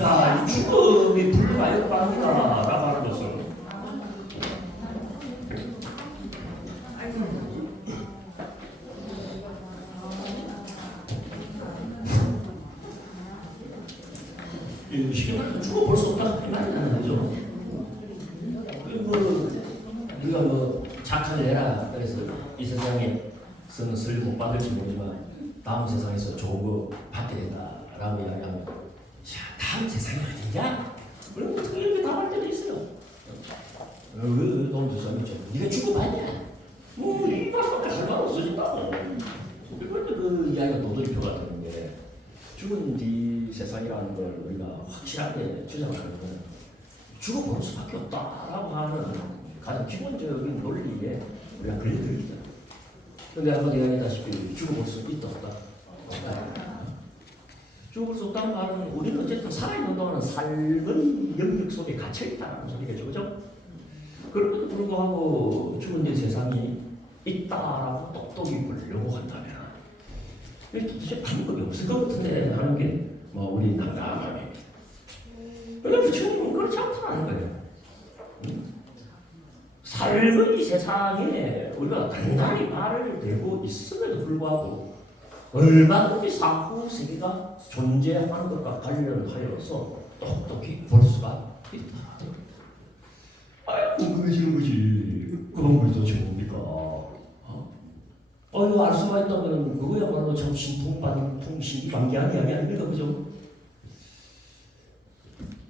자, 이 죽음이 불가역합니다라고 하는 것은 쉽게 말해서 죽어볼 수 없다 이 말이라는 거죠. 그리고 네가 뭐 착하게 해라 그래서 이 세상에서는 설령 못 받을지 모르지만 다음 세상에서 좋은 거 받게 된다라고 이야기하면 다음 세상이 어디냐? 그런 거 이렇게 답할 때도 있어요. 너무 죄송하죠. 네가 죽어봤냐? 이 말밖에 할 말 없어진다고. 그런데 그 이야기가 도저히 표가 되는 게 죽은 뒤 세상이라는 걸 우리가 확실하게 주장하는 건 죽어볼 수밖에 없다라고 하는 가장 기본적인 논리에 우리가 걸려들어 있잖아요. 그런데 아까 이야기했다시피 죽어볼 수 있다 없다? 없다. 죽어볼 수 없다는 말은 우리는 어쨌든 살아있는 동안은 삶의 영역 속에 갇혀있다는 소리겠죠. 그죠? 그럼에도 불구하고 죽은 뒤 세상이 있다라고 똑똑히 보려고 한다면 도대체 방법이 없을 것 같은데 하는 게 뭐 우리 난감함이. 근데 부처님은 그렇지 않다는 거예요. 삶의 세상에 우리가 단단히 발을 대고 있음에도 불구하고 얼마든지 사후 세계가 존재하는 것과 관련하여서 똑똑히 볼 수가 있다. 궁금해지는 거지. 그 방법이 도대체 뭡니까? 이거 알 수가 있다면 그거야말로 참 신통방통신기방기한 이야기 아닙니까? 그죠?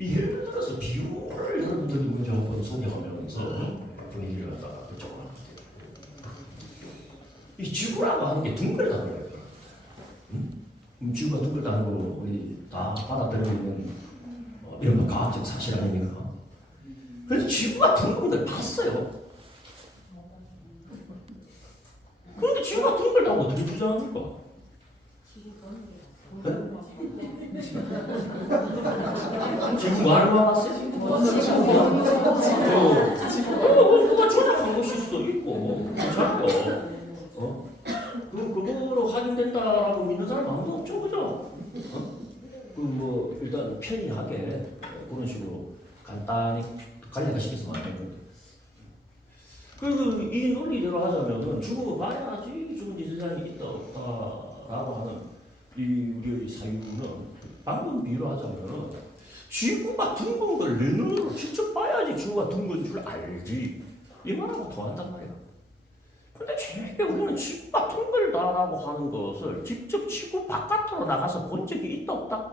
예를 들어서 비유를 여러분들이 먼저 한번 소개하면서 분위기를 갖다가 그쪽으로 이 지구라고 하는 게 둥글다는 거예요. 지구가 둥글다는 거 우리 다 받아들이고 있는 이런 과학적 사실 아닙니까? 그래서 지구가 둥근 걸 봤어요. 그런데 지구가 둥글다고 어떻게 주장합니까? 네? 지구 말을 와봤어요? 누가 조작한 것일 수도 있고 괜찮고 그거로 확인된다라고 믿는 사람 아무도 없죠. 그죠? 뭐 일단 편리하게 그런 식으로 간단히 관리가 시켜서 만드는 그리고 이 논리대로 하자면은 죽어봐야지 죽은 뒤 세상이 있다 없다라고 하는 이 우리의 사유는 방금 비유로 하자면은 지구가 둥근 걸 내 눈으로 직접 봐야지 지구가 둥근 줄 알지 이 말하고 통한단 말이야. 근데 최근에 우리는 지구가 둥글다라고 하는 것을 직접 지구 바깥으로 나가서 본 적이 있다 없다?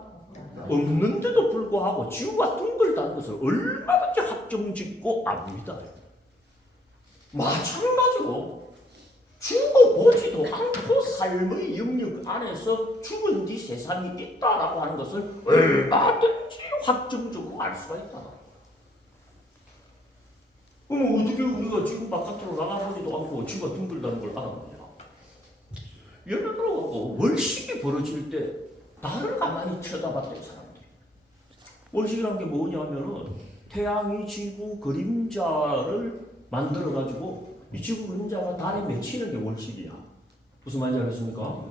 없는데도 불구하고 지구가 둥글다는 것을 얼마든지 확정짓고 압니다. 마찬가지로 죽어보지도 않고 삶의 영역 안에서 죽은 뒤 세상이 있다라고 하는 것을 얼마든지 확정적으로 알 수가 있다. 그럼 어떻게 우리가 지구 바깥으로 나가보지도 않고 지구가 둥글다는 걸 알아보냐? 예를 들어 월식이 벌어질 때 나를 가만히 쳐다봤대요 사람들이. 월식이라는 게 뭐냐면은 태양이 지구 그림자를 만들어가지고 이 지구 그림자가 달에 맺히는 게 월식이야. 무슨 말인지 알겠습니까?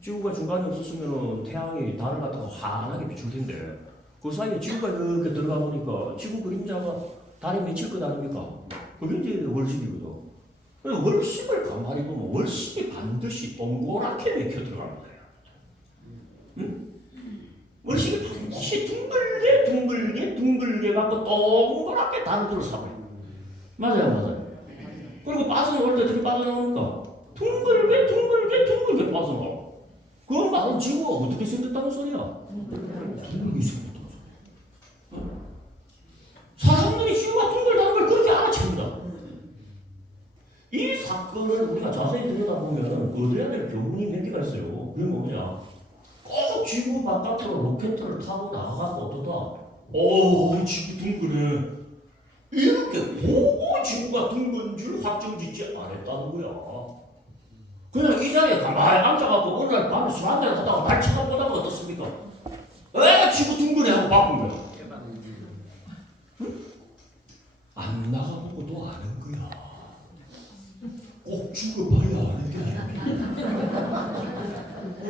지구가 중간에 없었으면 태양이 달을 갖다가 환하게 비출 텐데 그 사이에 지구가 이렇게 들어가 보니까 지구 그림자가 달에 맺힐 것 아닙니까? 그게 이제 월식이거든. 그래서 월식을 가만히 보면 월식이 반드시 동그랗게 맥혀 들어가는 거예요. 응? 월식이 반드시 둥글게 갖고 동그랗게 단두를 삼아요. 맞아요. 그리고 빠져나올 때 어떻게 빠져나오니까 둥글게 빠져나와. 그 말은 지구가 어떻게 생겼다는 소리야? 둥글게 생겼다는 소리야. 사람들이 지구가 둥글다는 걸 그렇게 알아챕니다. 이 사건을 우리가 자세히 들여다보면 얻어야 될 교훈이 몇 개가 있어요. 그게 뭐냐? 꼭 지구 바깥으로 로켓을 타고 나가고 어떠다. 지구 둥그네. 이렇게 보고 지구가 둥근 줄 확정짓지 않았다는 거야. 그냥 이 자리에 가만히 앉아갖고 어느 날 밤에 술 한잔 하다가 날 쳐다보다가 어떻습니까? 지구 둥근해 하고 바쁜 거야. 안 나가보고도 아는 거야. 꼭 죽어봐야 아는 게 아니야.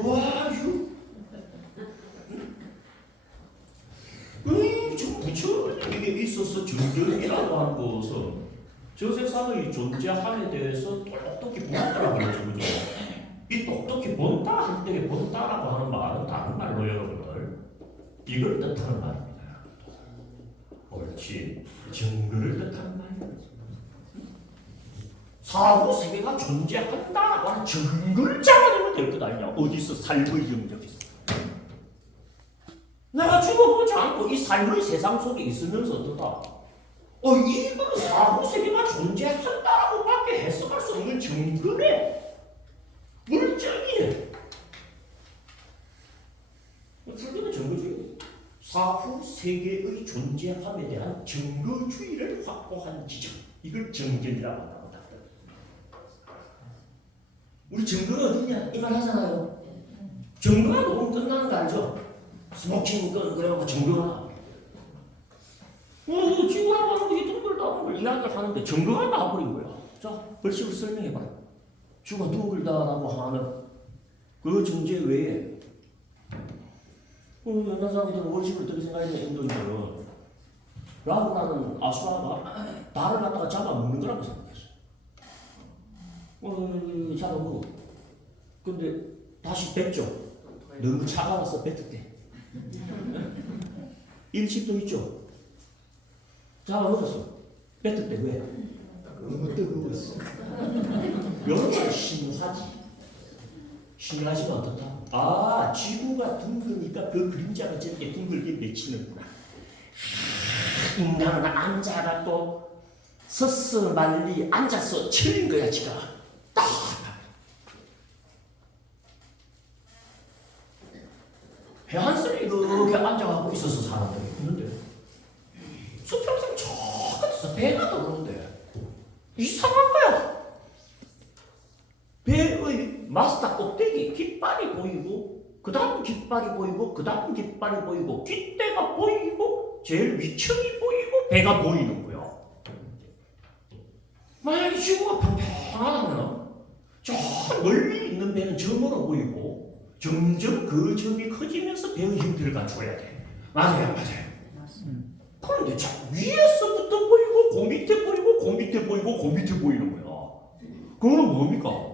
와, 그 단순히 이게 있어서 정경이라고 하는 것은 저 세상의 존재함에 대해서 똑똑히 본다라고 그러죠. 그죠? 이 똑똑히 본다 할 때 본다라고 하는 말은 다른 말로 여러분들 이걸 뜻하는 말입니다. 옳지. 증거를 뜻하는 말이에요. 사후 세계가 존재한다라고 하는 증거를 잡아내면 될 것 아니냐. 어디서 삶의 영역이 있어. 내가 죽어보지 않고 이 삶의 세상 속에 있으면서 어떻다. 이건 사후 세계가 존재한다라고 밖에 해석할 수 없는 증거네. 물증이네. 불교는 증거주의. 사후 세계의 존재함에 대한 증거주의를 확보한 지점. 이걸 정견이라고 한다고. 우리 증거가 어디냐? 이 말 하잖아요. 증거가 녹음 끝나는 거 알죠? 스모킹 건 그래갖고 증거가 나와. 지구라고 하는 게 둥글다는 걸 이야기를 하는데 증거가 나와버린 거야. 자, 벌칙을 설명해봐라. 지구가 둥글다라고 하는 그 전제 외에 옛날 사람들은 월식을 어떻게 생각했냐. 인도인들은 라구라는 아수라가 달을 갖다가 잡아먹는 거라고 생각했어요. 잡아먹고 근데 다시 뱉죠. 너무 차가워서 뱉을게. 일식도 있죠. 잡아먹었어. 뱉을 때 왜? 너무 뜨거웠어. 여러분 신화지. 신화지가 어떻다? 지구가 둥그니까 그 그림자가 저렇게 둥글게 맺히는구나. 인간은 앉아가 또 서서 말리 앉아서 쳐린 거야 지가. 딱. 해안선에 이렇게 앉아가고 있어서 사람들이 있는데 수평선 저 끝에서 배가 떠오르는데 이상한 거야. 배의 마스터 꼭대기 깃발이 보이고 그 다음 깃발이 보이고 그 다음 깃발이 보이고 깃대가 보이고 제일 위층이 보이고 배가 보이는 거야. 만약에 지구가 평평하다면 저 멀리 있는 배는 저물어 보이고 점점 그 점이 커지면서 배의 힘들을 갖춰야 돼. 맞아요. 맞습니다. 그런데 자 위에서부터 보이고 그 밑에 보이고 그 밑에 보이고 그 밑에 보이는 거야. 그거는 뭡니까?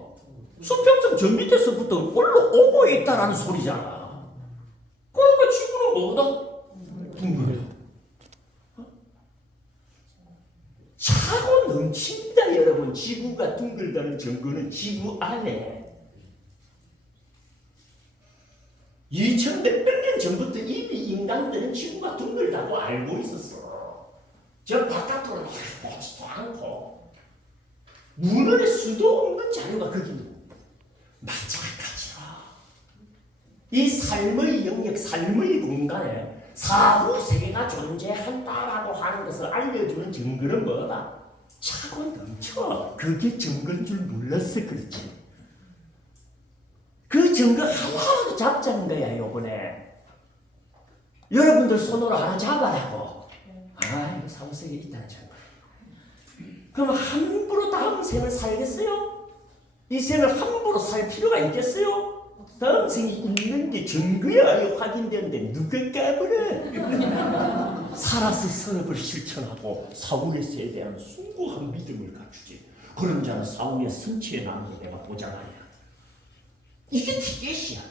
수평선 저 밑에서부터 올라오고 있다라는 소리잖아. 그러니까 지구는 뭐다? 둥글다. 차고 넘친다 여러분. 지구가 둥글다는 증거는 지구 안에 2000 몇백 년 전부터 이미 인간들은 지구가 둥글다고 알고 있었어. 저 바깥으로 보지도 않고 문헌에 수도 없는 자료가 거기 있는 마찬가지로 이 삶의 영역, 삶의 공간에 사후 세계가 존재한다라고 하는 것을 알려주는 증거는 뭐다? 차고 넘쳐. 그게 증거인 줄 몰랐어. 그렇지. 그 증거 하나라도 잡자는 거야. 요번에 여러분들 손으로 하나 잡아라고. 이거 사후 세계에 있다는 증거. 그럼 함부로 다음 생을 살겠어요? 이 생을 함부로 살 필요가 있겠어요? 다음 생이 있는 게 증거야. 확인되는데 누가 까불어? 살아서 선업을 실천하고 사후의 세에 대한 숭고한 믿음을 갖추지. 그런 자는 사후의 성취에 남는 내가 보장하냐. 이게 티켓이야.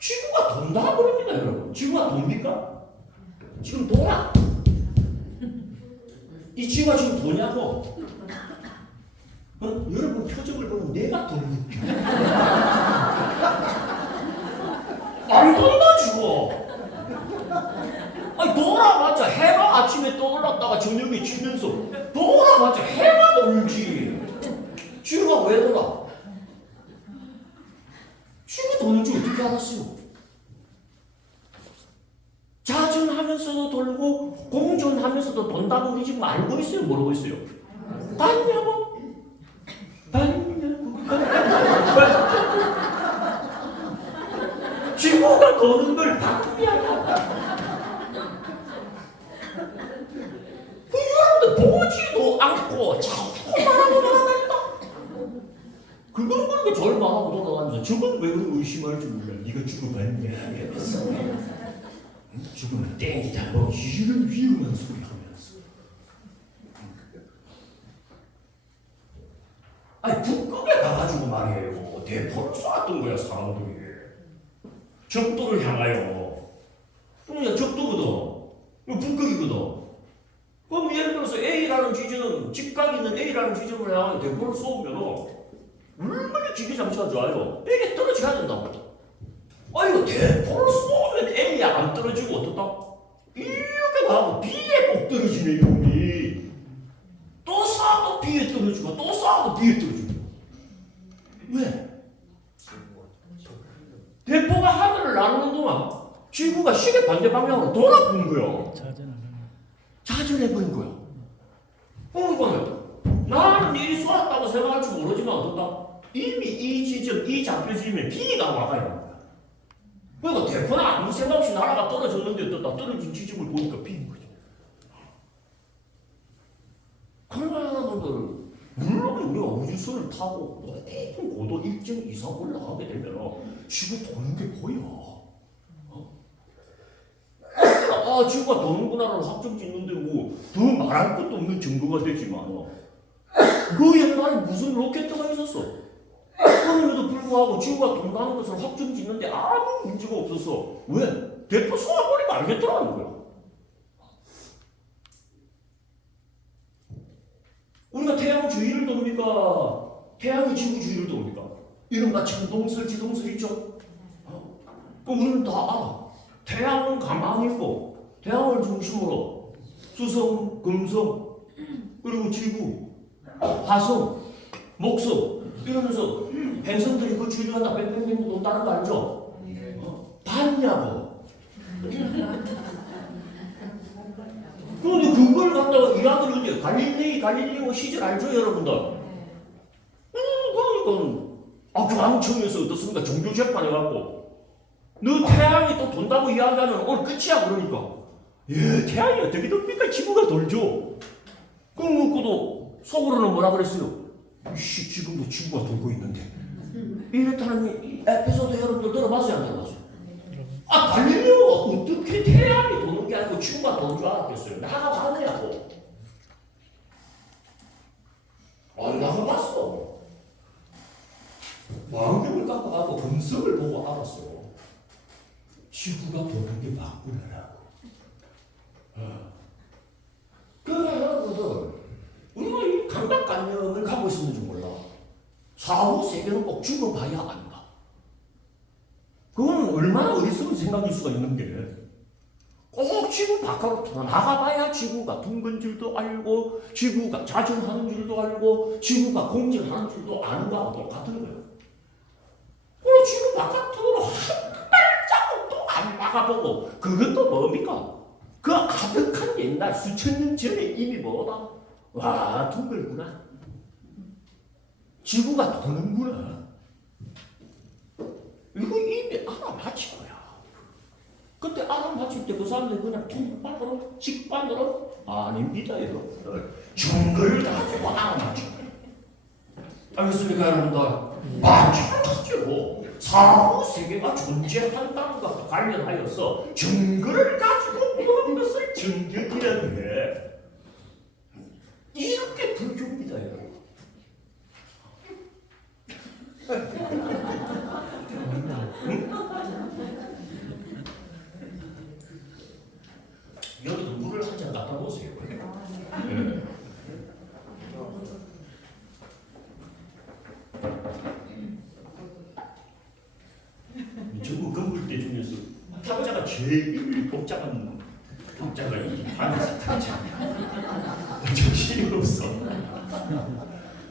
지구가 돈다 그럽니다 여러분. 지구가 돕니까? 지금 돈아. 이 지구가 지금 도냐고? 여러분 표정을 보면 내가 돈 느껴. 안 돈다 지구. 돌아봤자 해가 아침에 떠올랐다가 저녁에 지면서 돌아봤자 해가 돌지. 지구가 왜 돌아? 지구가 도는 줄 어떻게 알았어요? 자전하면서도 돌고 공전하면서도 돈다고 우리 지금 알고 있어요? 모르고 있어요? 봤냐고? 지구가 도는 걸 봤냐? 그 사람들 보지도 않고 자꾸 말하고 돌아다닌다. 그건 그렇게 절 말하고 돌아다니면서 저건 왜 그렇게 의심할 줄 몰라. 네가 죽어봤냐? 죽으면 땡기자 뭐 이런 위험한 소리 하면서 아니 북극에 가가지고 말이에요 대포를 쏘았던 거야 사람들이 적도를 향하여. 그러니까 적도거든 북극이거든. 그럼 예를 들어서 A라는 지점 직각 있는 A라는 지점을 향하여 대포를 쏘면 얼마나 기계장치가 좋아요. B에 떨어져야 된다고. 아이고 대포를 쏘면 A에 안 떨어지고 어떻다? 이렇게 가고 B에 꼭 떨어지네 이놈이. 또 쏴도 B에 떨어지고 또 쏴도 B에 떨어지고. 왜? 대포가 하늘을 나르는 동안 지구가 시계 반대 방향으로 돌아본 거야. 좌전해버린 거야. 그러니까 나는 일이 쏘았다고 생각할지 모르지만 어떻다? 이미 이 지점, 이 좌표 지점에 B가 와가 있는 거야. 그러니까 대포는 아무 생각 없이 나라가 떨어졌는데 어떻다? 떨어진 지점을 보니까 B인 거지. 그러나 여러분들 물론 우리가 우주선을 타고 높은 고도 일정 이상 올라가게 되면 지구 도는 게 보여. 아 지구가 도는구나라는 확정 짓는데 뭐 더 말할 것도 없는 증거가 되지만 그 옛날에 무슨 로켓트가 있었어. 그럼에도 불구하고 지구가 돈다는 것을 확정 짓는데 아무 문제가 없었어. 왜? 대포 쏘아보니까 알겠더라는 거야. 우리가 태양 주위를 돕니까? 태양이 지구 주위를 돕니까? 이른바 천동설, 지동설 있죠? 그럼 우리는 다 알아. 태양은 가만히 있고 태양을 중심으로 수성, 금성, 그리고 지구, 화성, 목성 이러면서 행성들이 그 주위를 갖다 뺑뺑뺑 돈다는 거 알죠? 봤냐고. 그런데 그걸 갖다가 이야기를 이제 갈릴레오 시절 알죠 여러분들? 그러니까 교황청에서 어떻습니까? 종교 재판해갖고 너 태양이 또 돈다고 이야기하면 오늘 끝이야 그러니까 예 태양이 어떻게 돕니까? 지구가 돌죠. 그럼 그도 속으로는 뭐라 그랬어요? 이씨 지금도 지구가 돌고 있는데 이랬다는 에피소드 여러분들 들어봤어요 안 들어봤어요? 아 갈릴레오가 어떻게 태양이 도는 게 아니고 지구가 도는 줄 알았겠어요? 나가 봤냐고. 나가 봤어. 망경을 갖고 가고 금성을 보고 알았어. 지구가 도는 게 맞구나라고. 그러나 여러분들 우리가 이 감각관념을 갖고 있었는지 몰라. 사후 세계는 꼭 죽어봐야 안다. 그건 얼마나 어리석은 생각일 수가 있는 게 꼭 지구 바깥으로 나가봐야 지구가 둥근 줄도 알고 지구가 자전하는 줄도 알고 지구가 공전하는 줄도 아는 거하고 똑같은 거예요. 그리고 지구 바깥으로 한 발자국도 안 나가보고 그것도 뭡니까? 그 아득한 옛날 수천 년 전에 이미 뭐다? 와 둥글구나. 지구가 도는구나. 이거 이미 알아맞힌 거야. 그때 알아맞힐 때 그 사람들이 그냥 퉁바로 직반으로 아닙니다 여러분들. 증거를 가지고 알아맞힌 거야. 알겠습니까 여러분들? 마찬가지로 사후 세계가 존재한다는 것과 관련하여서 증거를 가지고 보는 것을 증격이라는 게 이렇게 불교입니다 여러분. 여기도 물을 한 잔 갖다 놓으세요. 네. 전국 건물대 중에서 탁자가 제일 복잡한 탁자가 이 반에서 탁자야. 정신이 없어.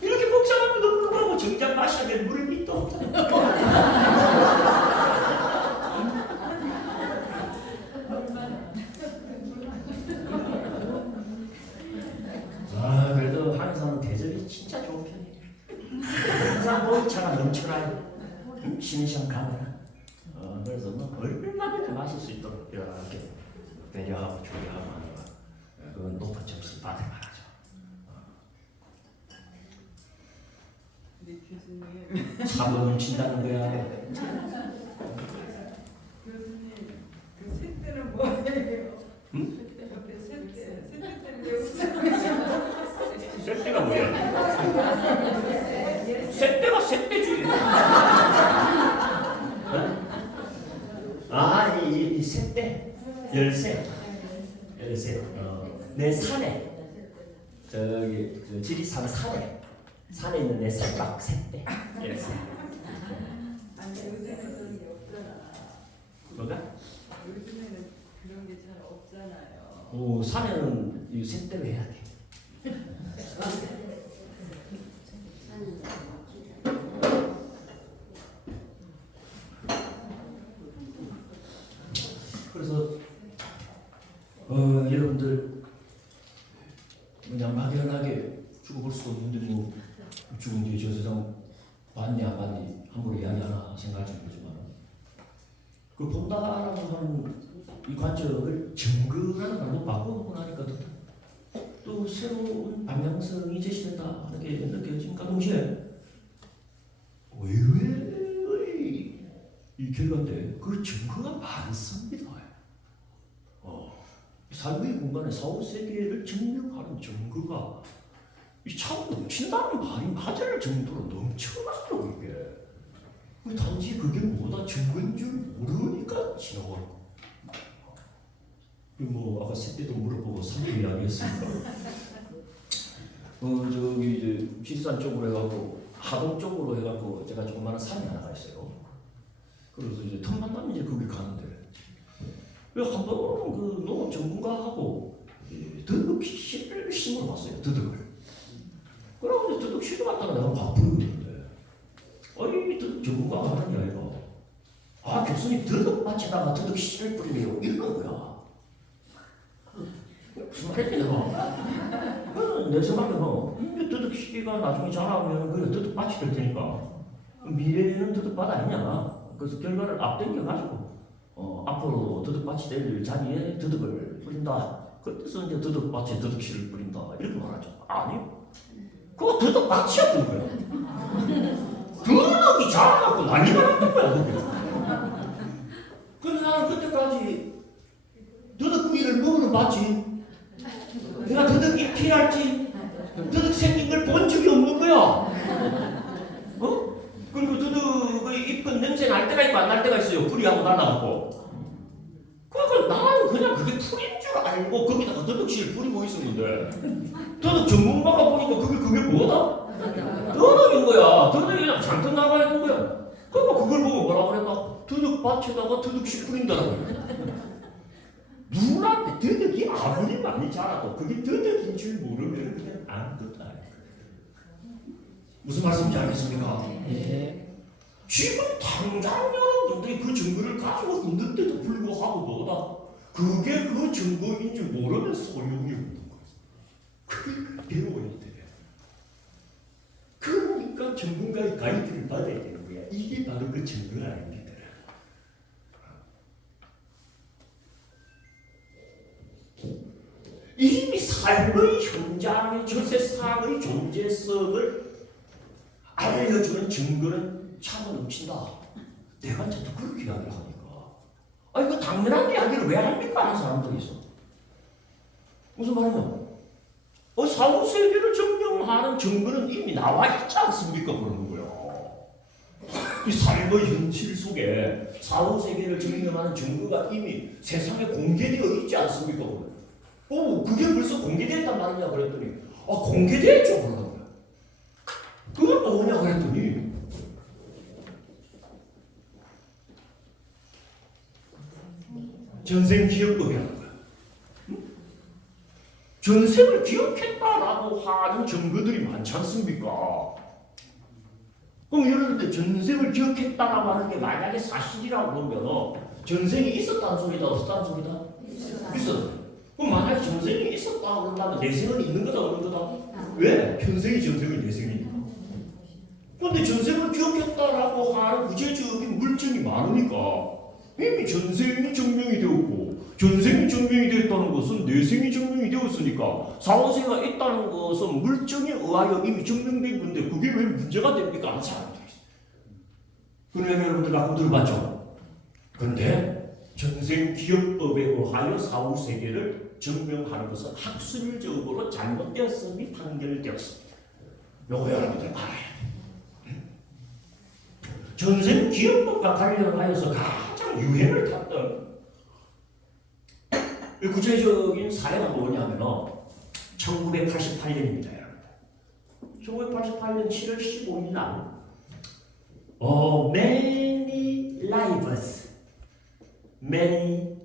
이렇게 복잡한데도 불구하고 정작 마셔야 될 물을 밑도 없잖아. 그래도 한의사는 대접이 진짜 좋은 편이에요. 항상 보이차가 넘쳐나요. 신시한가하나 그래서 뭐 얼마든지 마실 수 있도록 이렇게 배려하고 조리하고 하는 거 그건 높은 점수를 받을 만하죠. 네, 교수님. 사고는 친다는 거야. 교수님, 그 색들은 뭐? 이 셋대 열세. 내 산에 저기 그 지리산 산에 있는 내 셋박 셋대 열세. 아니 요새는 그런 게 없잖아. 뭐가? 요즘에는 그런 게 잘 없잖아요. 오 산에는 이 셋대로 해야 돼. 그래서 여러분들 그냥 막연하게 죽어볼 수도 있는데 뭐 죽은 뒤에 저 세상 봤니 안 봤니 함부로 이야기하나 생각할 수 있지만 그 본다라고 하는 이 관점을 증거라는 말로 바꿔놓고 나니까 또 새로운 방향성이 제시된다 하는 게 느껴진과 동시에 의외의 이 결과인데 그 증거가 많습니다. 삶의 공간에 사후세계를 증명하는 증거가 참 넘친다는 말이 맞을 정도로 넘쳐나요. 이게 단지 그게 뭐다 증거인 줄 모르니까 지나가. 뭐 아까 세대도 물어보고 삼도 이야기했으니까 저기 이제 지리산 쪽으로 해갖고 하동 쪽으로 해갖고 제가 조그마한 산이 하나가 있어요. 그래서 이제 틈만 나면 이제 거기 가는데 한번 그 농업 전문가하고 더덕씨를 심어봤어요. 더덕을. 그러고 이제 더덕 심어봤다가 내가 바쁘는데 아니 더덕 전문가가 하는 이야기가 교수님 더덕밭에다가 더덕씨를 뿌리래요 이러는 거야. 무슨 말인지 내가 내 생각에는 더덕씨가 나중에 자라면 그래 더덕밭이 될 테니까 미래에는 더덕밭 아니냐. 그래서 결과를 앞당겨가지고 앞으로 더덕밭이 될 자리에 더덕을 뿌린다. 그때서 이제 더덕밭에 더덕씨를 뿌린다. 이렇게 말하죠. 아니요. 그거 더덕밭이었던 거야. 더덕이 자라갖고 난리가 났던 거야. 그게. 근데 나는 그때까지 더덕구이를 먹으러 봤지. 내가 더덕 잎이 날지 더덕 생긴 걸 본 적이 없는 거야. 그리고 더덕의 잎은 냄새 날 때가 있고 안 날 때가 있어요. 뿌리하고 날라갖고. 그러니까 나는 그냥 그게 풀인 줄 알고 거기다가 더덕씨를 뿌리고 있었는데 더덕 전문가가 보니까 그게 뭐다? 더덕인 거야. 더덕이 그냥 잔뜩 나가 있는 거야. 그러니까 그걸 보고 뭐라 그랬나? 더덕밭에다가 더덕씨 뿌린다라고. 누구한테 더덕이 아무리 많이 자라도 그게 더덕인 줄 모르면 그냥 아무것도 아니야. 무슨 말씀인지 알겠습니까? 네. 지금 당장 여러분들이 그 증거를 가지고 있는데도 불구하고 뭐다? 그게 그 증거인 줄 모르면 소용이 없는 거예요. 그걸 배워야 돼. 그러니까 전문가의 가이드를 받아야 되는 거야. 이게 바로 그 증거 아닙니까? 이미 삶의 현장의 저 세상의 존재성을 알려주는 증거는 차고 넘친다. 내가 이제 또 그렇게 이야기를 하니까 이거 당연한 이야기를 왜 합니까? 하는 사람들이 있어. 무슨 말이냐? 사후세계를 증명하는 증거는 이미 나와 있지 않습니까? 그러는 거야. 이 삶의 현실 속에 사후세계를 증명하는 증거가 이미 세상에 공개되어 있지 않습니까? 그게 벌써 공개되었단 말이냐 그랬더니 공개되었죠 그러는 거야. 그건 뭐냐 그랬더니 전생기억법이라는 거야. 전생을 기억했다라고 하는 증거들이 많지 않습니까? 그럼 여러분들 전생을 기억했다라고 하는 게 만약에 사실이라고 그러면 전생이 있었다는 소리다 없었다는 소리다? 있었다. 그럼 만약에 전생이 있었다 그런다면 내생은 있는 거다 없는 거다? 왜? 현생이 전생이 내생이니까. 그런데 전생을 기억했다라고 하는 구체적인 물증이 많으니까 이미 전생이 증명이 되었고 전생이 증명이 되었다는 것은 내생이 증명이 되었으니까 사후세가 있다는 것은 물증에 의하여 이미 증명된 건데 그게 왜 문제가 됩니까? 하는 사람들이 있어요. 그러면 여러분들 가끔 들어봤죠? 그런데 전생기억법에 의하여 사후세계를 증명하는 것은 학술적으로 잘못되었음이 판결되었습니다. 요거 여러분들 알아야 돼요. 전생기억법과 관련하여서 가장 유행을 탔던 구체적인 사례가 뭐냐면 1988년입니다, 여러분. 1988년 7월 15일 날 many lives, many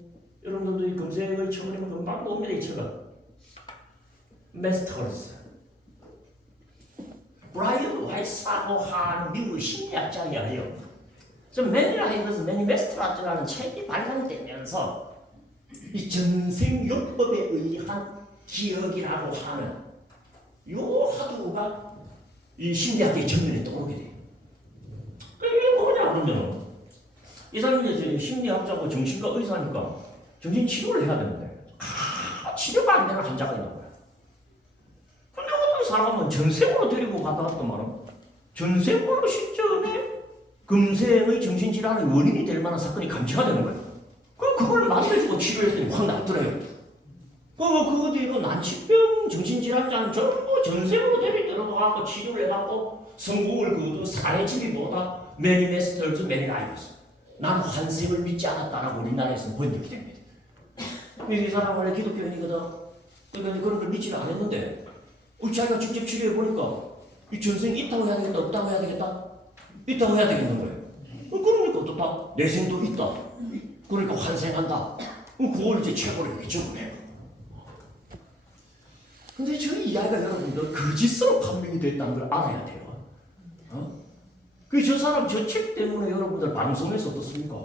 여러분들도 이 검색을 쳐보면 금방 나옵니다. 이 책은 masters 브라이언 와이스라고 하는 미국 심리학자예요. 그래서 many lives, many masters라는 책이 발간되면서 이 전생요법에 의한 기억이라고 하는 요 화두가 이 심리학의 정면에 떠오르게 돼요. 이게 뭐냐 그러면 이 사람이 이제 심리학자고 정신과 의사니까 정신 치료를 해야 되는데 치료가 안 되는 환자가 있는 거야. 근데 어떤 사람은 전생으로 데리고 갔다 왔더만 전생으로 시점에 금생의 정신질환의 원인이 될 만한 사건이 감지가 되는 거야. 그걸 만들어주고 치료했더니 확 낫더래요. 그거 뒤로 난치병 정신질환자는 전부 전생으로 데려가고 치료를 해갖고 성공을 거둔 사례집이보다 many masters, many lives. 나는 환생을 믿지 않았다라고 우리나라에서는 번역이 됩니다. 이 사람은 원래 기독교인이거든. 그러니까 그런 걸 믿지는 않았는데 자기가 직접 치료해보니까 이 전생이 있다고 해야 되겠다, 없다고 해야 되겠다? 있다고 해야 되겠는 거예요. 그러니까 어떻다? 내생도 있다. 그러니까 환생한다. 그걸 이제 최고로 위적을 해요. 근데 저 이야기가 여러분들 거짓으로 판명이 됐다는 걸 알아야 돼요. 저 사람 저 책 때문에 여러분들 방송에서 어떻습니까?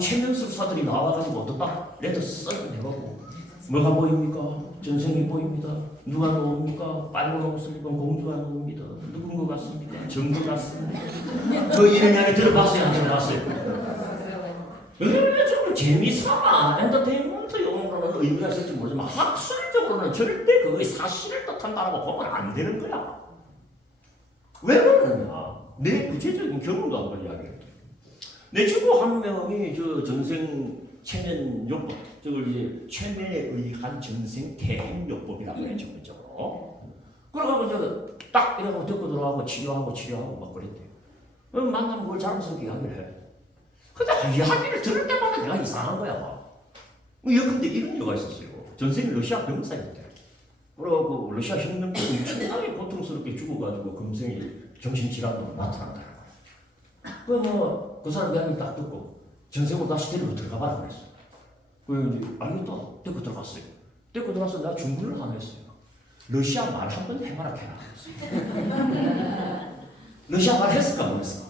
최면술사들이 나와가지고 어떻다? 레터 썰어 내고 뭐가 보입니까? 전생이 보입니다. 누가 나옵니까? 빨간 옷을 입은 공주가 나옵니다. 누군 것 같습니까? 정부 같습니다. 이런 이야기 들어봤어요? 안 들어봤어요? 왜냐면 좀 재미삼아 엔터테인먼트용으로는 의미가 있을지 모르지만 학술적으로는 절대 그의 사실을 뜻한다고 보면 안 되는 거야. 왜 그러느냐? 내 구체적인 경험도 한번 이야기해. 내 친구 한 명이 저 전생 체면 요법, 저걸 이제 최면에 의한 전생 퇴행 요법이라고 해요, 전문적으로. 그래가지고 딱 이러고 듣고 들어가고 치료하고 막 그랬대요. 만나면 그걸 자랑스럽게 이야기를 해. 근데 이야기를 들을 때마다 내가 이상한 거야. 근데 이런 이유가 있었어요. 전생이 러시아 병사였대. 그러고 러시아 혁명군이 엄청나게 고통스럽게 죽어가지고 금생이 정신질환으로 나타났다는 거야. 그 사람 이야기 딱 듣고 전생으로 다시 데리고 들어가봐라 그랬어. 이제 알겠다. 데리고 들어갔어요. 데리고 들어가서 내가 중분을 하나 했어요. 러시아 말 한 번 해봐라 해라 그랬어. 러시아 말 했을까 모르겠어.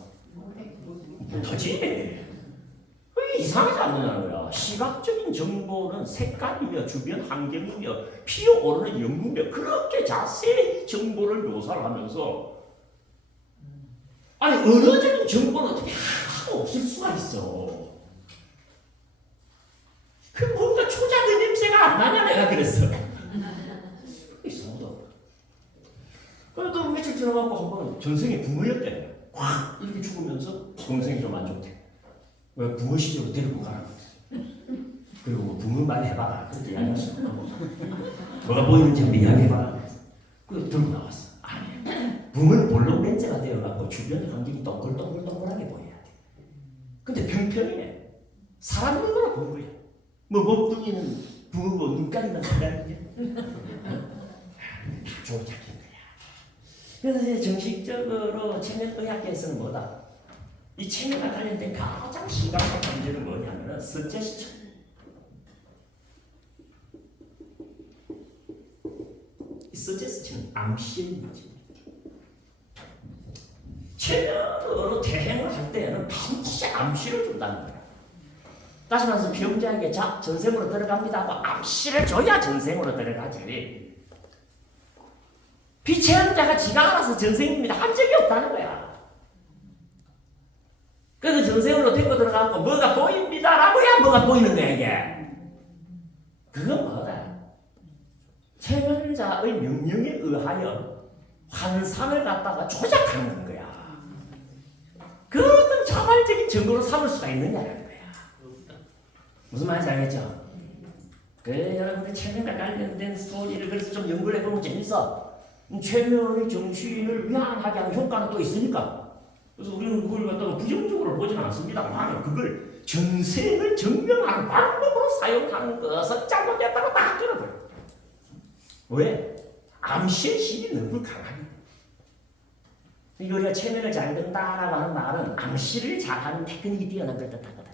못하지. 이상하지 않느냐는 거야. 시각적인 정보는 색깔이며 주변 환경이며 피어오르는 연구며 그렇게 자세히 정보를 묘사를 하면서 언어적인 정보는 어떻게 하나도 없을 수가 있어. 뭔가 초작의 냄새가 안 나냐 내가 그랬어. 이상하다. 그래도 며칠 지나가고 한번 전생에 붕어였대. 확 이렇게 죽으면서 동생이 좀 안 좋대. 왜 붕어 시절로 데리고 가라고 했어요. 그리고 붕어 말 해봐라. 그렇게 이야기했어. 뭐가 보이는지 한번 이야기해봐라. 그래서 들고 나왔어. 붕어는 볼록 렌즈가 되어갖고 주변 환경이 동글동글동글하게 보여야 돼. 근데 평평이네. 사람 눈으로 본 거야. 몸뚱이는 붕어고 눈가리만 달라지냐? 다 조작인 거야. 그래서 이제 정식적으로 체면의학계에서는 뭐다? 이 체면과 관련된 가장 심각한 문제는 뭐냐면 서제스천. 이 서제스천은 암시의 문제입니다. 체면으로 대행을 할 때는 반드시 암시를 준다는 거야. 다시 말해서 병자에게 전생으로 들어갑니다 하고 암시를 줘야 전생으로 들어가지. 비체험자가 지가 알아서 전생입니다 한 적이 없다는 거야. 그래서 전생으로 데리고 들어가고 뭐가 보입니다 라고 해야 뭐가 보이는 거야 이게. 그건 뭐다? 체면자의 명령에 의하여 환상을 갖다가 조작하는 거야. 그 어떤 자발적인 증거로 삼을 수가 있느냐는 거야. 무슨 말인지 알겠죠? 그래 여러분들 체면과 관련된 스토리를 그래서 좀 연구를 해보면 재밌어. 체면의 정신을 위안하게 하는 효과는 또 있으니까. 그래서 우리는 그걸 갖다가 부정적으로 보지는 않습니다만 그걸 전생을 증명하는 방법으로 사용하는 것은 잘못됐다고 다 끊어버려. 왜? 암시의 힘이 너무 강하니까. 우리가 체면을 잘 든다라고 하는 말은 암시를 잘하는 테크닉이 뛰어난 걸 뜻하거든.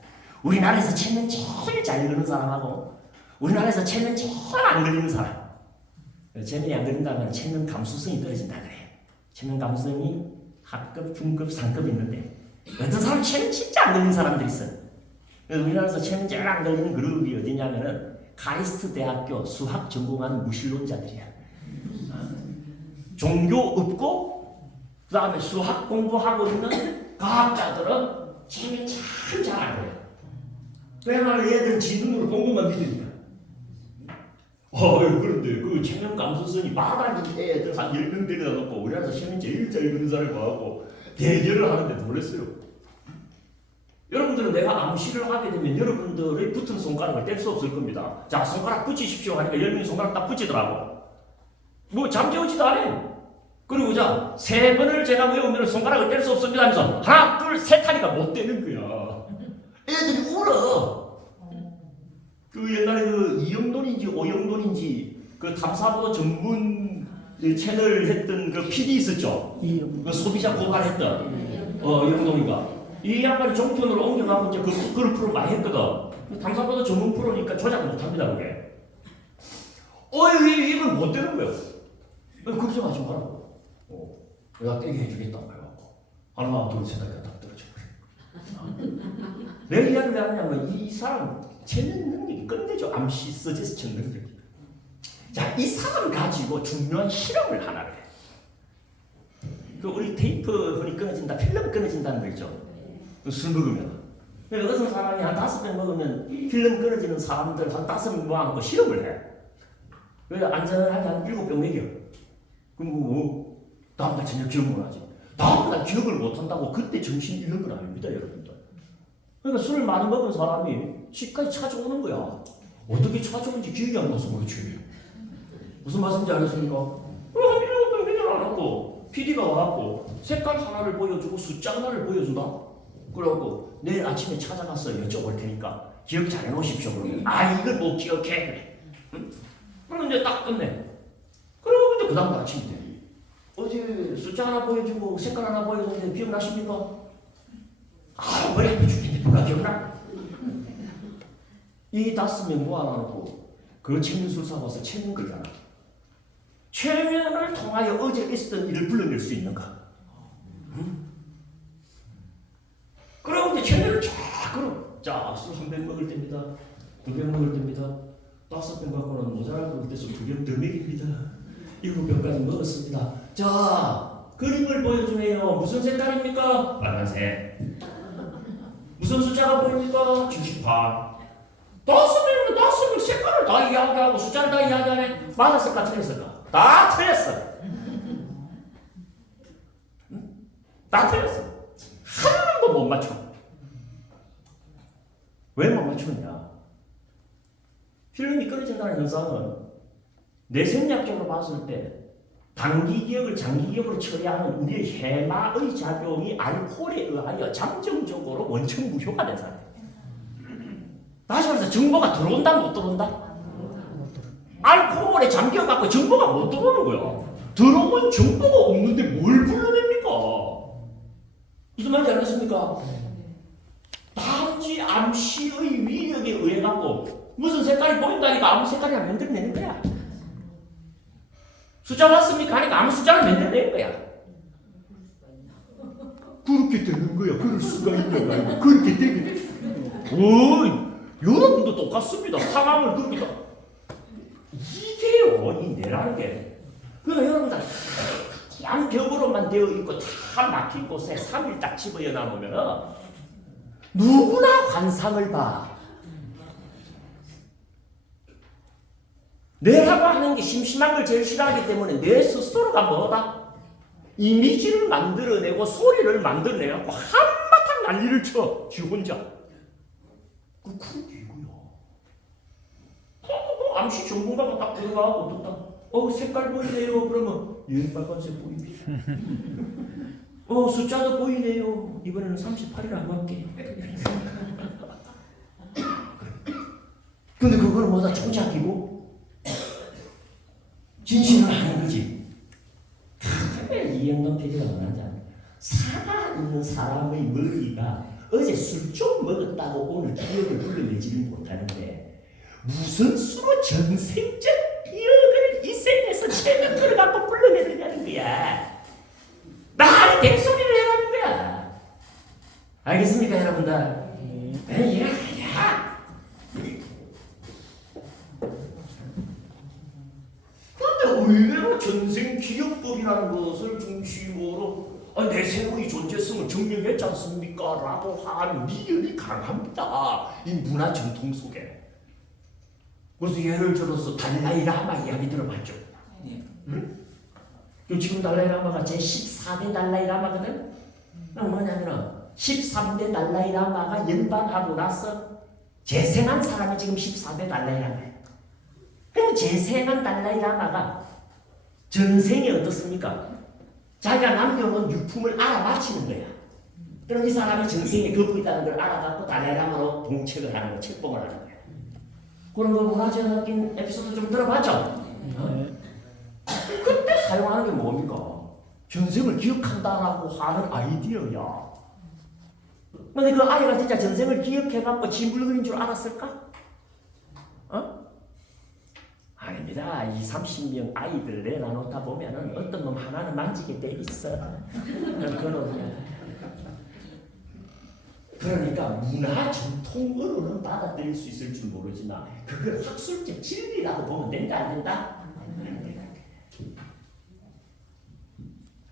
우리나라에서 체면 제일 잘 그는 사람하고 우리나라에서 체면 제일 안 걸리는 사람. 체면이 안 걸린다면 체면 감수성이 떨어진다 그래. 체면 감수성이 하급, 중급, 상급 있는데 어떤 사람 체면 진짜 안 걸리는 사람들이 있어. 그래서 우리나라에서 체면 제일 안 걸리는 그룹이 어디냐면은 카이스트 대학교 수학 전공하는 무신론자들이야. 종교 없고 그 다음에 수학 공부하고 있는 과학자들은 체면 참 잘 안 걸려. 왜냐면 얘들 지 눈으로 본 것만 믿으니까. 그런데 그 체면 감수성이 바닥인 애들 한 10명 데려다 놓고 우리나라에서 체면 제일 잘 그는 사람하고 대결을 하는데 놀랐어요. 여러분들은 내가 암시를 하게 되면 여러분들의 붙은 손가락을 뗄 수 없을 겁니다. 자, 손가락 붙이십시오 하니까 10명이 손가락 딱 붙이더라고. 뭐 잠재우지도 않아요. 그리고 자, 3번을 제가 외우면 손가락을 뗄 수 없습니다 하면서 하나, 둘, 셋 하니까 못 떼는 거야. 애들이 울어. 그 옛날에 그 이영돈인지 오영돈인지 그 탐사보도 전문 채널 했던 그 PD 있었죠. 그 소비자 고발했던 이영돈인가. 이 양반이 종편으로 옮겨가고 이제 그걸 프로 많이 했거든. 탐사보도 전문 프로니까 조작 못합니다 그게. 이걸 못 되는 거야. 걱정하지 말라고. 내가 떼게 해주겠다고 해갖고 하나 둘 셋 하니까 딱 떨어져 버려. 내 이야기를 왜 하냐면 이 사람 체면 능력이 끝내줘. 암시 서제스천 능력이. 자, 이 사람 가지고 중요한 실험을 하나를 해. 그 우리 테이프 흔히 끊어진다, 필름 끊어진다는 거 있죠. 술 먹으면. 그러니까 어떤 사람이 한 5병 먹으면 필름 끊어지는 사람들 한 5명 모아놓고 실험을 해. 그래서 안전하게 한 7병 먹여. 그럼 다음날 저녁 기억 못하지. 다음날 기억을 못한다고 그때 정신 잃는 건 아닙니다, 여러분들. 그러니까 술을 많이 먹은 사람이 집까지 찾아오는 거야. 어떻게 찾아오는지 기억이 안 나서 그렇지. 무슨 말씀인지 알겠습니까? 한 7병 해결 안 하고 PD가 와갖고 색깔 하나를 보여주고 숫자 하나를 보여준다? 그러고 내일 아침에 찾아가서 여쭤볼 테니까 기억 잘 해놓으십시오. 그러면 이걸 못 기억해. 그래. 응? 그럼 이제 딱 끝내. 그러고 이제 그 다음날 아침에 돼. 어제 숫자 하나 보여주고 색깔 하나 보여줬는데 기억나십니까? 머리 아파 죽겠는데 뭐가 기억나? 이 5명 모아놓고 그 체면술사 와서 체면 걸잖아. 체면을 통하여 어제 있었던 일을 불러낼 수 있는가? 응? 그럼 이제 체면을 쫙 걸어. 자, 술 1병 먹을 때입니다. 2병 먹을 때입니다. 5병 갖고는 모자랄 것 같아서 2병 더 먹입니다. 7병까지 먹었습니다. 자, 그림을 보여주네요. 무슨 색깔입니까? 빨간색. 무슨 숫자가 보입니까? 78. 5명 색깔을 다 이야기하고 숫자를 다 이야기하네. 맞았을까 틀렸을까? 다 틀렸어. 응? 다 틀렸어. 한 번도 못 맞춰. 왜 못 맞추느냐? 필름이 끊어진다는 현상은 뇌생략적으로 봤을 때 단기 기억을 장기 기억으로 처리하는 우리의 해마의 작용이 알코올에 의하여 잠정적으로 원천 무효가 된 상태. 다시 말해서 정보가 들어온다 못 들어온다? 알코올에 잠겨갖고 정보가 못 들어오는 거야. 들어온 정보가 없는데 뭘 불러냅니까? 무슨 말인지 알겠습니까? 단지 암시의 위력에 의해 갖고 무슨 색깔이 보인다니까 아무 색깔이 안 만들어내는 거야. 숫자 왔습니까? 하니까 아무 숫자를 만들어낸 거야. 그렇게 되는 거야. 그럴 수가 있냐. 그렇게 되게 돼. 여러분도 똑같습니다. 상황을 그렇게 다. 이게요. 이 뇌라는 게. 그러니까 여러분들 양 벽으로만 되어 있고 다 막힌 곳에 3일 딱 집어여 놔놓으면 누구나 환상을 봐. 뇌라고 하는 게 심심한 걸 제일 싫어하기 때문에 뇌 스스로가 뭐다? 이미지를 만들어내고 소리를 만들어내고 한바탕 난리를 쳐. 지 혼자. 그런 게 이거야. 암시 전문가가 딱 들어가고 딱 색깔 보이네요. 그러면 빨간색 보입니다. 숫자도 보이네요. 이번에는 38이라고 할게. 근데 그거는 뭐다 조작이고 진실은 아닌 거지. 이영남 PD가 원하지 않아. 살아있는 사람의 머리가 어제 술 좀 먹었다고 오늘 기억을 불러내지는 못하는데 무슨 수로 전생적 기억을 이 생에서 체면을 갖고 불러내느냐는 거야. 말이 백소리를 해라는 거야. 알겠습니까 여러분들? 야. 그런데 의외로 전생 기억법이라는 것을 중심으로 내 생의 존재성을 증명했지 않습니까? 라고 하는 미련이 강합니다. 이 문화 전통 속에. 그래서 예를 들어서 달라이라마 이야기 들어봤죠? 응? 지금 달라이라마가 제14대 달라이라마거든? 뭐냐면은 13대 달라이라마가 연방하고 나서 재생한 사람이 지금 14대 달라이라마예요. 그럼 재생한 달라이라마가 전생이 어떻습니까? 자기가 남겨놓은 유품을 알아맞히는 거야. 그럼 이 사람이 전생에 거부 있다는 걸 알아갖고 달라이라마로 봉책을 하는 거야. 책봉을 하는 거야. 그런 거 문화적인 에피소드 좀 들어봤죠? 그때 사용하는 게 뭡니까? 전생을 기억한다라고 하는 아이디어야. 근데 그 아이가 진짜 전생을 기억해갖고 진불거린 줄 알았을까? 아닙니다. 20, 30명 아이들 내놔놓다 보면은 어떤 놈 하나는 만지게 돼 있어. 그러니까 문화 전통으로는 받아들일 수 있을 줄 모르지만 그걸 학술적 진리라고 보면 된다 안 된다? 안 된다.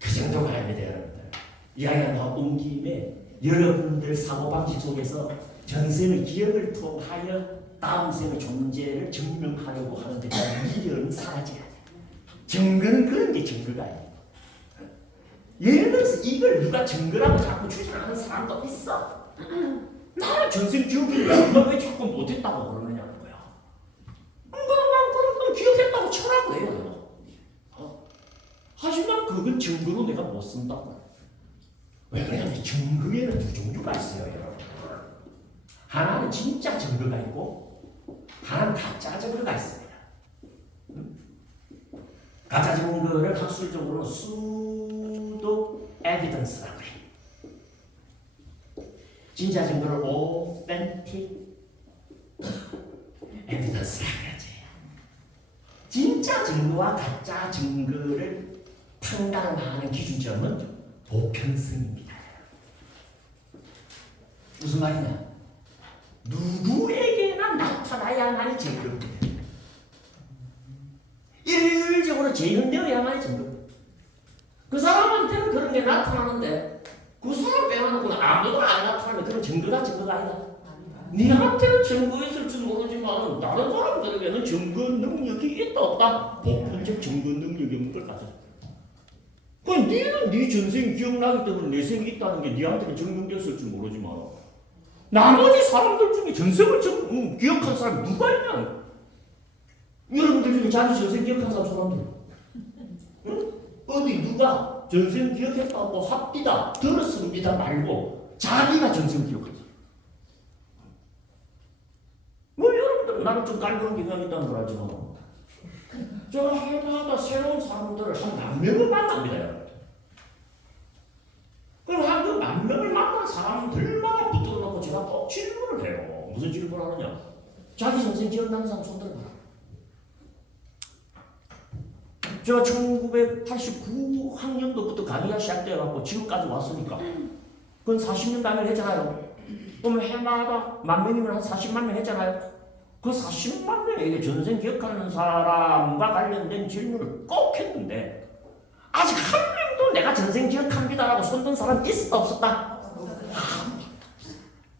그 정도가 아닙니다 여러분들. 이야기가 나온 김에 여러분들 사고방식 속에서 전생의 기억을 통하여 다음 생의 존재를 증명하려고 하는데 미련은 사라져야 돼. 증거는 그런 게 증거가 아니에요. 예를 들어서 이걸 누가 증거라고 자꾸 추진하는 사람도 있어. 나는 전생 기억이 누가 왜 자꾸 못했다고 그러느냐는 거야. 그럼 기억했다고 쳐라고 해요. 하지만 그건 증거로 내가 못 쓴다고. 왜 그러냐면 증거에는 두 종류가 있어요 여러분. 하나는 진짜 증거가 있고 하나는 가짜 증거가 있습니다. 가짜 증거를 학술적으로 pseudo evidence라고 해요. 진짜 증거를 authentic evidence라고 하지. 진짜 증거와 가짜 증거를 판단하는 기준점은 보편성입니다. 무슨 말이냐? 누구에게나 나타나야만이 증거입니다. 일률적으로 재현되어야만이 증거입니다. 그 사람한테는 그런 게 나타나는데 그 사람 빼놓고는 아무도 안 나타나면 그런 증거가 아니다. 니한테는 증거 있을 줄 모르지만 다른 사람들에게는 증거 능력이 있다 없다? 보편적 증거 능력이 없는 걸 가져. 그럼 니는 네 전생 기억나기 때문에 내 생이 있다는 게 니한테는 증명됐을 줄 모르지만 나머지 사람들 중에 전생을 기억한 사람이 누가 있냐? 여러분들 중에 자기 전생 기억한 사람들 응? 어디 누가 전생 기억했다고 합디다 들었습니다 말고 자기가 전생 기억한 사람. 뭐 여러분들 나는 좀 깔보는 경향이 있다는 걸 알지만 저 해마다 새로운 사람들을 한 1000명을 만납니다 여러분. 그럼 한 그 10,000명을 만난 사람들마다 붙들어놓고 제가 꼭 질문을 해요. 무슨 질문을 하느냐? 자기 전생 기억나는 사람 손 들어봐. 제가 1989학년도부터 강의가 시작되어갖고 지금까지 왔으니까 그건 40년 강의를 했잖아요. 그럼 해마다 10,000명이면 한 40만 명 했잖아요. 그 40만 명에게 전생 기억하는 사람과 관련된 질문을 꼭 했는데 아직 한 명도 내가 전생 기억합니다라고 손든 사람 있었다 없었다?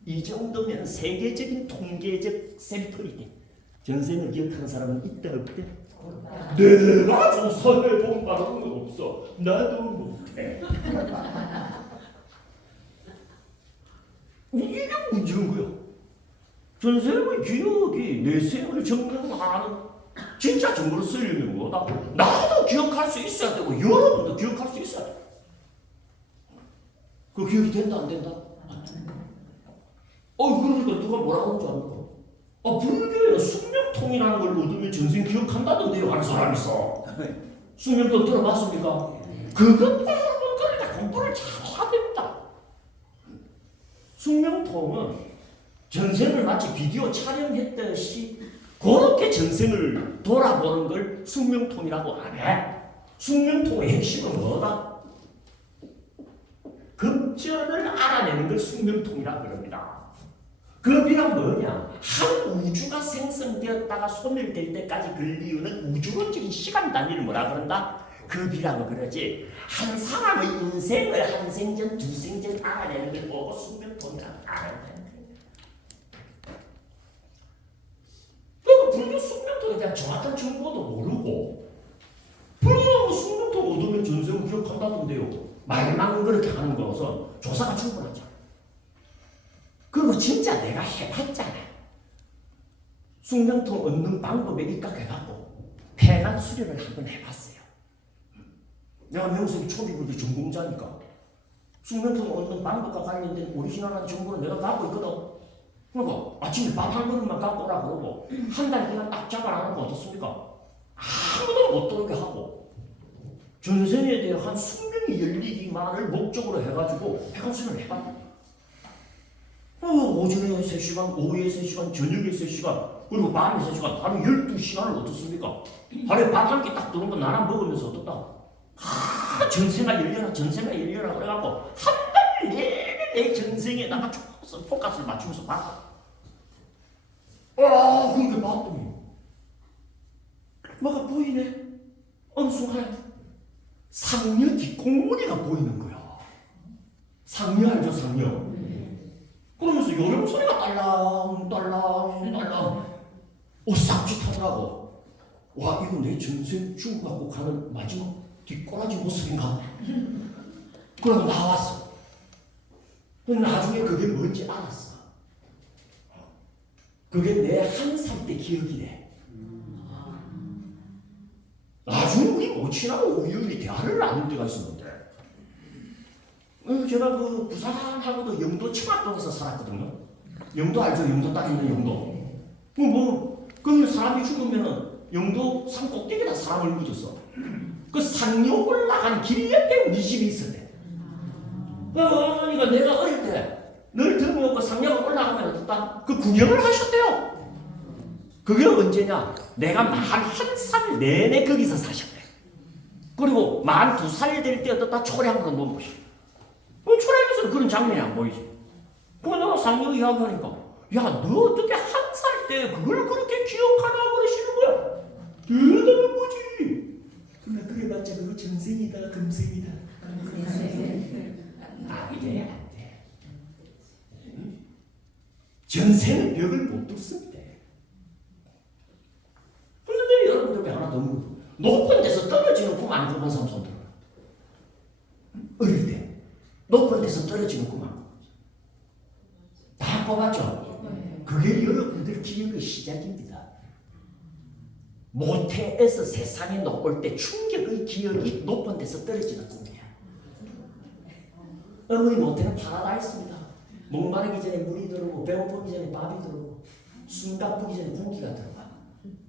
이 정도면 세계적인 통계적 샘플이니 전생을 기억하는 사람은 있다 없대? 내가 조사해본 바로는 없어. 나도 못해. 이게 문제인 거야. 전생의 기억이 내 생을 증명하는 진짜 증거로 쓰이는 거다. 나도 기억할 수 있어야 되고 여러분도 기억할 수 있어야 돼. 그 기억이 된다 안 된다? 그러니까 누가 뭐라고 하는 줄 압니까? 불교에는 숙명통이라는 걸 얻으면 전생 기억한다던데요 하는 사람이 있어. 숙명통 들어봤습니까? 그것 때문에 공부를 잘 해야 됩니다. 숙명통은 전생을 마치 비디오 촬영했듯이 그렇게 전생을 돌아보는 걸 숙명통이라고 안 해. 숙명통의 핵심은 뭐다? 급전을 알아내는 걸 숙명통이라고 그럽니다. 급이란 뭐냐? 한 우주가 생성되었다가 소멸될 때까지 걸리는 우주론적인 시간 단위를 뭐라 그런다? 급이라고 그러지. 한 사람의 인생을 한 생전, 두 생전 알아내는 걸 보고 숙명통이라고 알아낸다. 그리고 불교 숙명통에 대한 정확한 정보도 모르고 불교하고 숙명통 얻으면 전생을 기억한다던데요. 말만 그렇게 하는 거라서 조사가 충분하죠. 그리고 진짜 내가 해봤잖아. 숙명통 얻는 방법에 입각해갖고 폐간 수련을 한번 해봤어요. 내가 명성이 초기불교 전공자니까 숙명통 얻는 방법과 관련된 오리지널한 정보를 내가 갖고 있거든. 그러니까 아침에 밥 한 그릇만 갖고 오라 그러고 한 달 기간 딱 잡아놔놓고 어떻습니까? 아무도 못 들어오게 하고 전생에 대한 숙명이 열리기만을 목적으로 해가지고 폐간수련을 해봤다. 오전에 3시간, 오후에 3시간, 저녁에 3시간, 그리고 밤에 3시간, 하루 12시간을 어떻습니까? 하루에 밥 한 끼 딱 들어온 거 나랑 먹으면서 어떻다? 전생아 열려라, 전생아 열려라 그래갖고 한 달 내내 내 전생에다가 포커스를 맞추면서 봤다. 그렇게 봤더니 뭐가 보이네? 어느 순간 상녀 뒷공무니가 보이는 거야. 상녀 알죠, 상녀? 그러면서 요령 소리가 딸랑딸랑딸랑 싹짓하더라고. 와, 이거 내 전생 죽어갖고 가는 마지막 뒷꼬라지 모습인가? 그러고 나왔어. 나중에 그게 뭔지 알았어. 그게 내 한 살 때 기억이래. 나중에 우리 모친하고 우연히 대화를 나눌 때가 있었는데 제가 그 부산하고도 영도 청학동에서 살았거든요. 영도 알죠? 영도 딱 있는 영도. 그 사람이 죽으면은 영도 산 꼭대기에다 사람을 묻었어. 그 상류 올라간 길 옆에 우리 집이 있었대. 그러니까 내가 어릴 때 늘 들어먹고 상류가 올라가면 어떻다? 그 구경을 하셨대요. 그게 언제냐? 내가 41살 내내 거기서 사셨대. 그리고 42살 될 때 어떻다? 초량으로 넘으셨대. 초량에서는 그런 장면이 안 보이지. 그거 내가 상류 이야기하니까 야, 너 어떻게 한 살 때 그걸 그렇게 기억하나 그러시는 거야? 대단한 거지. 근데 그래봤자 그거 전생이다, 금생이다. 안 돼. 전생은 벽을 못 뚫습니다. 근데 여러분들께 하나 더 물어. 높은 데서 떨어지는 꿈 안 꿔본 사람 손 들어라. 어릴 때 높은 데서 떨어지는 꿈 안 꿔봤죠? 다 꿔봤죠? 그게 여러분들 기억의 시작입니다. 모태에서 세상에 나올 때 충격의 기억이 높은 데서 떨어지는 꿈이야. 어머니 모태는 파라다이스입니다. 목마르기 전에 물이 들어오고 배고프기 전에 밥이 들어오고 숨가쁘기 전에 공기가 들어가.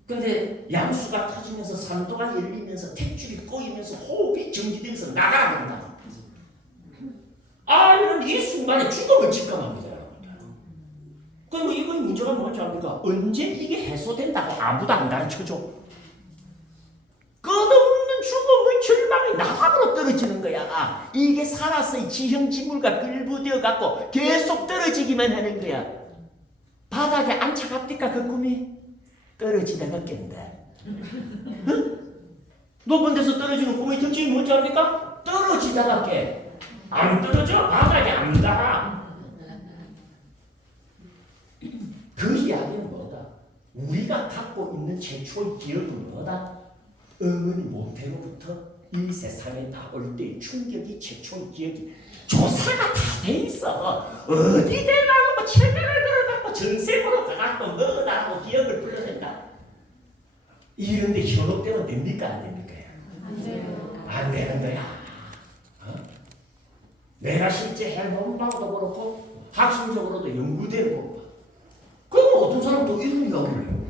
근데 양수가 터지면서 산도가 열리면서 탯줄이 꼬이면서 호흡이 정지되면서 나가버린다. 아이는 이 순간에 죽음을 직감합니다. 그리고 이거 문제가 뭔지 압니까? 언제 이게 해소된다고 아무도 안 가르쳐줘. 끝없는 죽음의 절망이 나락으로 떨어지는 거야. 이게 살아서 지형지물과 끌부되어 갖고 계속 떨어지기만 하는 거야. 바닥에 앉혀갑니까 그 꿈이? 떨어지다가 깬다. 응? 높은 데서 떨어지는 꿈의 특징이 뭔지 압니까? 떨어지다가 깨. 안 떨어져. 바닥에 안 닿아. 그 이야기는 뭐다? 우리가 갖고 있는 최초의 기억은 뭐다? 어머니 모태로부터 이 세상에 나올 때 충격이 최초의 기억이 조사가 다 돼 있어. 어디 대가고 체면을 들어가고 전생으로 가갖고 넣어나고 기억을 불러낸다. 이런데 현혹되면 됩니까? 안 됩니까? 안 돼요. 안 되는 거야. 내가 실제 해본 바도 그렇고 학술적으로도 연구되고 그럼 어떤 사람도 이런 그래요?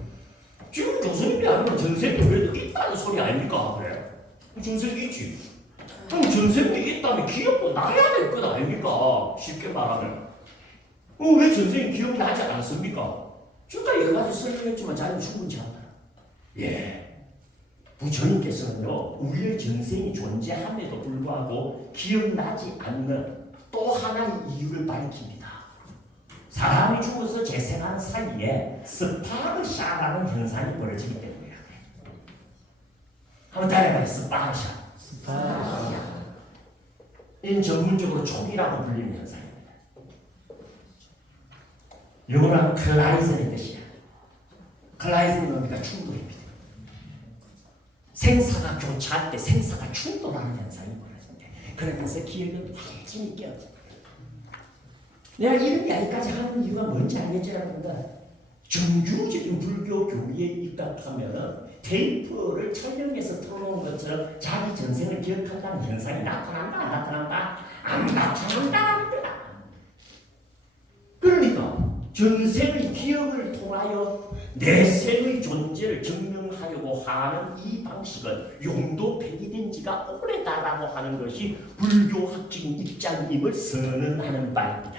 지금 조선인이 아니면 전생이 그래도 있다는 소리 아닙니까? 그래? 전생이 있지. 그럼 전생이 있다면 기억도 나야 될 것 아닙니까? 쉽게 말하면. 왜 전생이 기억이 나지 않습니까? 지금까지 여러 가지 설명했지만 자기는 충분치 않다. 예. 부처님께서는요, 우리의 전생이 존재함에도 불구하고 기억나지 않는 또 하나의 이유를 밝힙니다. 사람이 죽어서 재생하는 사이에 스파르샤라는 현상이 벌어지기 때문이야. 한번 따라해봐요. 스파르샤. 이는 전문적으로 촉이라고 불리는 현상입니다. 영어로는 클라이즈의 뜻이야. 클라이즈는 의미가 충돌입니다. 생사가 교차할 때 생사가 충돌하는 현상이 벌어집니다. 그러면서 기억은 완전히 깨어집니다. 내가 이런 이야기까지 하는 이유가 뭔지 알겠지, 여러분들? 정규적인 불교 교리에 입각하면 테이프를 촬영해서 틀어놓은 것처럼 자기 전생을 기억한다는 현상이 나타난다, 안 나타난다? 안 나타난다. 그러니까 전생의 기억을 통하여 내생의 존재를 증명하려고 하는 이 방식은 용도 폐기된 지가 오래다라고 하는 것이 불교학적인 입장임을 선언하는 바입니다.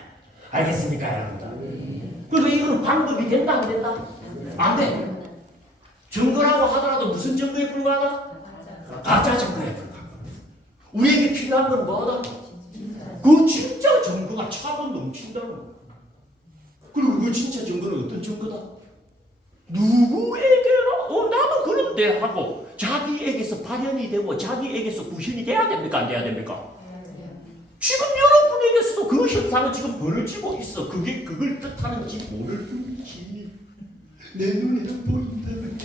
알겠습니까, 여러분들? 그러니까 이건 방법이 된다, 안 된다? 안 돼. 증거라고 하더라도 무슨 증거에 불과하다? 가짜 증거에 불과하다. 우리에게 필요한 건 뭐다? 그 진짜 증거가 차고 넘친다는 거야. 그리고 그 진짜 증거는 어떤 증거다? 누구에게나 나도 그런데 하고 자기에게서 발현이 되고 자기에게서 구현이 돼야 됩니까? 안 돼야 됩니까? 지금 여러분에게서도 그 현상은 지금 벌어지고 있어. 그게 그걸 뜻하는지 모를 뿐이지. 내 눈에는 보인다는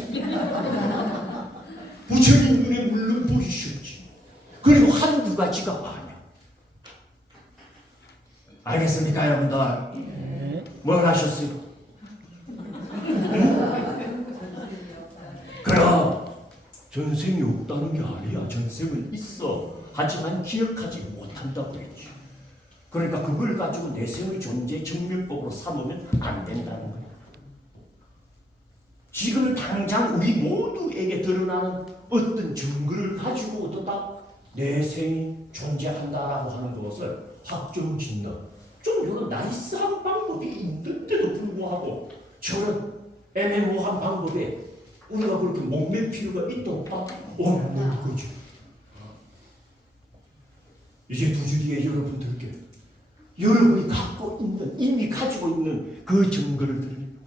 부처님 눈에 물론 보이셨지. 그리고 한두 가지가 아니야. 알겠습니까, 여러분들? 뭘 하셨어요? 그럼 전생이 없다는 게 아니야. 전생은 있어. 하지만 기억하지 못한다고 했죠. 그러니까 그걸 가지고 내생의 존재 증명법으로 삼으면 안 된다는 거야. 지금 당장 우리 모두에게 드러나는 어떤 증거를 가지고 어떻다? 내생이 존재한다라고 하는 것을 확정짓는 좀 이런 나이스한 방법이 있는데도 불구하고 저런 애매모호한 방법에 우리가 그렇게 목맬 필요가 있다 없다? 없는 거죠. 이제 2주 뒤에 여러분들께 여러분이 갖고 있는, 이미 가지고 있는 그 증거를 드립니다.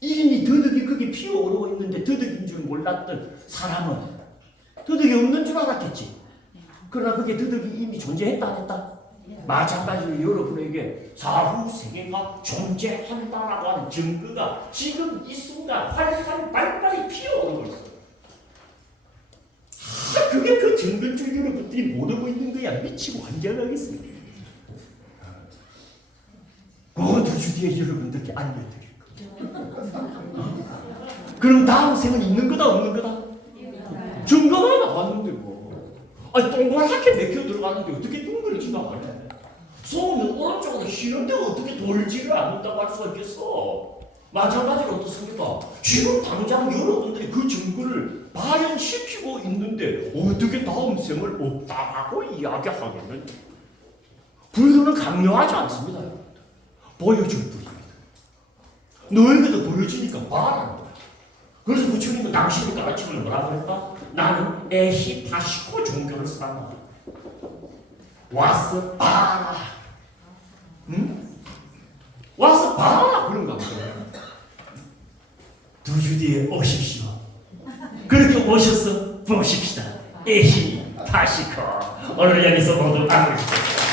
이미 더덕이 거기 피어오르고 있는데 더덕인 줄 몰랐던 사람은 더덕이 없는 줄 알았겠지. 그러나 그게 더덕이 이미 존재했다 안 했다? 마찬가지로 여러분에게 사후 세계가 존재한다라고 하는 증거가 지금 이 순간 활활 발발이 피어오르고 있어요. 그게 그 증거인 줄 여러분들이 못 오고 있는 거야. 미치고 환장하겠습니다. 그 2주 뒤에 여러분들께 알려드릴 거예요. 그럼 다음 생은 있는 거다 없는 거다? 증거가 나왔는데 뭐. 아니 동그랗게 맥혀 들어가는데 어떻게 둥그러지가 않아? 소는 오른쪽으로 휘는데 어떻게 돌지를 않는다고 할 수가 있겠어? 마찬가지로 어떻습니까? 지금 당장 여러분들이 그 증거를 발현시키고 있는데 어떻게 다음 생을 없다고 이야기하겠는지. 불교는 강요하지 않습니다. 보여줄 뿐입니다. 너에게도 보여지니까 말하는 거야. 그래서 부처님은 당신이 가르침을 뭐라고 했다? 나는 에히파시코 종교를 쓰란다. 와서 봐라. 응? 와서 봐라. 그런 거 없어요. 2주 뒤에 오십시오. 그렇게 오셔서 보십시다. 에히파시코. 오늘 여기서 모두 안으십시오.